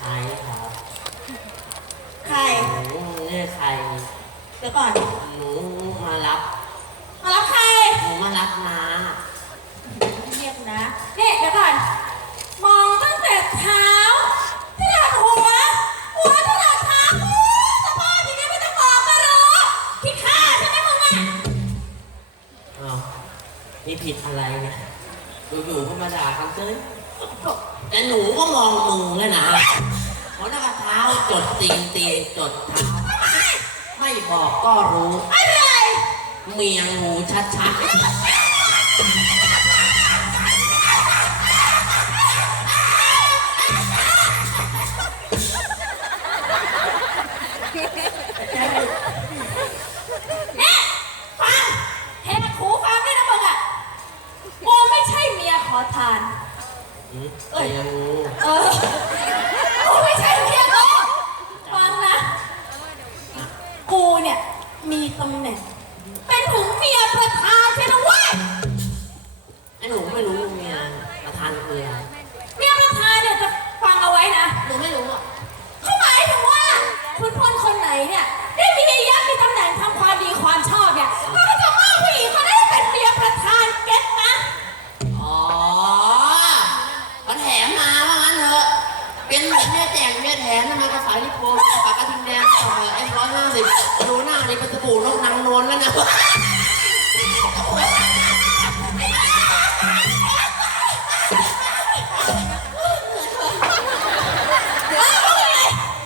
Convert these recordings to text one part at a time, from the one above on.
ใครครับใครหนูเรียกใคร เดี๋ยวก่อน หนูมารับ มารับใคร หนูมารับน้าเรียกนะเนี่ยเดี๋ยวก่อน มองตั้งแต่เท้าที่หลังหัว หัวที่หลังเท้าอู้สภาพอย่างนี้ไม่ต้องบอกก็รู้ที่ฆ่าใช่ไหมมึงอะอ้าวนี่ผิดอะไรเนี่ยอยู่ๆก็มาด่ากันเจ้ย แต่หนูก็มองมือแล้วนะเพราะหน้าเท้าจดตีนตีนจดเท้าไม่บอกก็รู้ อะไร เมียงูชัดๆ กูไม่ใช่เมียเขาฟังนะ กูเนี่ย มีตำแหน่ง เป็นถึงเมียประธานใช่ไหมเว้ยไอ้หนูไม่รู้เมียประธานคืออะไรเมียประธานเนี่ยจะฟังเอาไว้นะ หนูไม่รู้อะ ป็นสบู่นกนางนวลแล้วนะ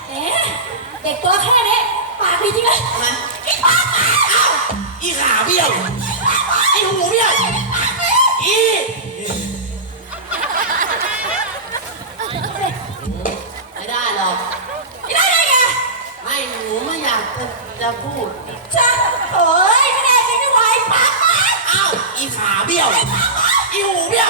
เอ๊ะเด็กตัวแค่นี้ปากดีจริงเลยมันไอ้ปากมาเอ้าอีขาเบี้ยว ไอ้หูเบี้ยว อี ไม่ได้หรอก ไม่ได้ไงไม่หนูไม่อยากจะจะพูด ช่างโอ้ยไม่แน่จริงด้วยวายปากมาเอ้าอีขาเบี้ยว อีหูเบี้ยว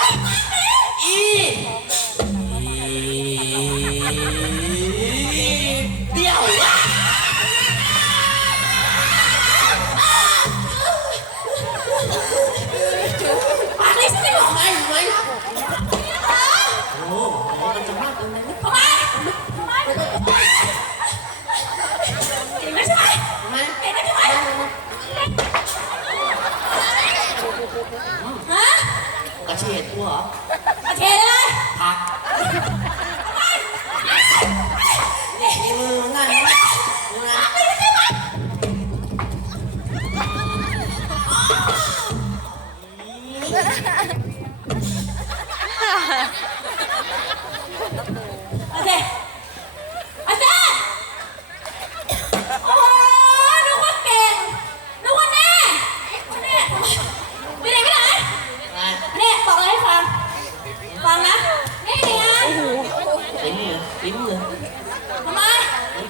กระเฉดกูเหรอมาเทเลยผักนี่มีมือเหมือนกั ลิ้นมือลิ้นมือทำไม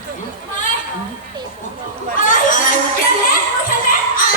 ทำไมอะไรฉันเล่นฉันเล่นว้า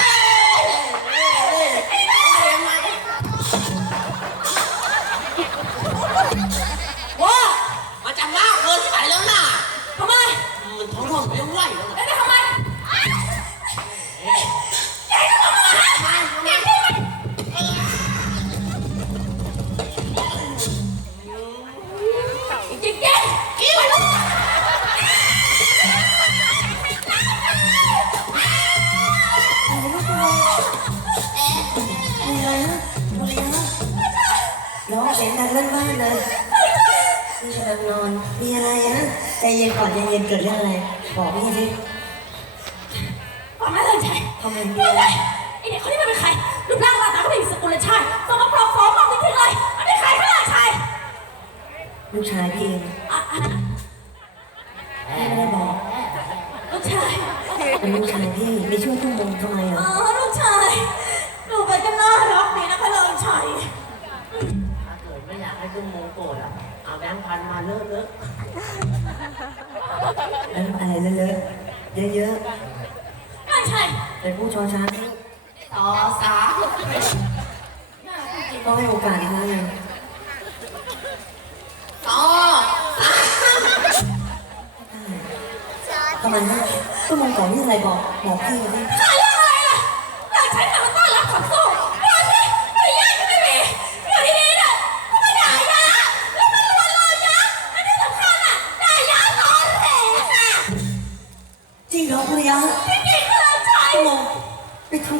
อะไรฮะอะไรฮะร้องเสียงดังลั่นบ้านเลยนี่กำลังนอน มีอะไรฮะใจเย็นก่อนใจเย็นเกิดเรื่องอะไร บอกพี่สิฟังนะเลยใช่ทำไมไม่ได้ไอเด็กคนนี้มันเป็นใคร รูปร่างหน้าตาก็ไม่มีสกุลชาติสกปรกโสมมองจริงๆเลยมันเป็นใครขนาดชายลูกชายพี่เองอะอะพี่ไม่ได้บอกลูกชายเป็นลูกชายพี่ไม่ช่วยทุ่มมงทำไมอ๋อะอลูกชาย ชัยถ้าเกิดไม่อยากให้ตุ้มโมโกรธอะ เอาแบงค์พันมาเลอะเลอะแล้วอะไรเลอะๆเยอะไม่ใช่ๆเป็นผู้ชอช้างต่อสามก็ให้โอกาสอีกครั้งหนึ่งต่อสามทำไมฮะทุ่มมงก่อนนี่อะไรบอกบอกพี่สิใครอะไรล่ะอยากใช้คำ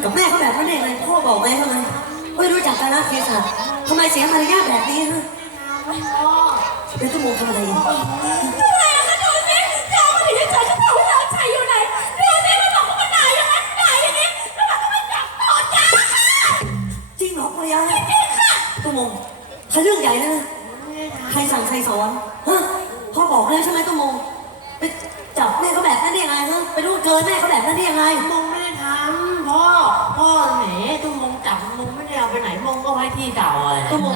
กับแม่เขาแบบนั้นได้ยังไงพ่อบอกแม่ทำไมไม่รู้จักการรักเทศะทำไมเสียมารยาทแบบนี้ฮะพ่อแล้วตุ้มงทำอะไรอยู่ดูแลกันดูสิเจ้ามาถึงจะเจอฉันถามว่าเราชัยอยู่ไหนดูสิมันบอกว่ามันหนาอย่างนั้นหนาอย่างนี้แล้วมันก็มาจับต่อจ้าค่ะจริงเหรอภรรยาตุ้มงถ้าเรื่องใหญ่แล้วนะใครสั่งใครสอนฮะพ่อบอกแล้วใช่ไหมตุ้มงไปจับแม่เขาแบบนั้นได้ยังไงฮะไปล่วงเกินแม่เขาแบบนั้นได้ยังไงมงไม่ได้ทำพ่อ พ่อ แหมตุ้มมงจับมงไม่ได้เอาไปไหนมงก็ไว้ที่เก่าเลยตุ้มง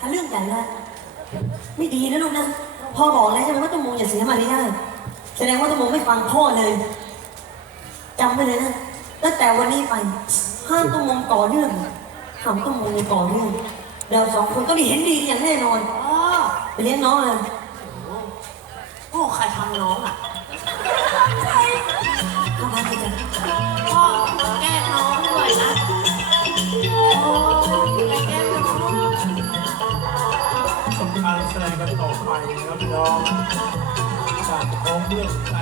ถ้าเรื่องใหญ่แล้วไม่ดีนะลูกนะพ่อบอกแล้วใช่ไหมว่าตุ้มงอย่าเสียมารยาทแสดงว่าตุ้มงไม่ฟังพ่อเลยจำไว้เลยนะตั้งแต่วันนี้ไปห้ามตุ้มงก่อเรื่องห้ามตุ้มงในก่อเรื่องเราสองคนต้องได้เห็นดีอย่างแน่นอนพ่อไปเลี้ยงน้องเลยโอ้ใครทำน้องอะเข้าบ้านไปกัน รแสดงกันต่อไปนะครับพี่น้องจากท้องเรื่องไ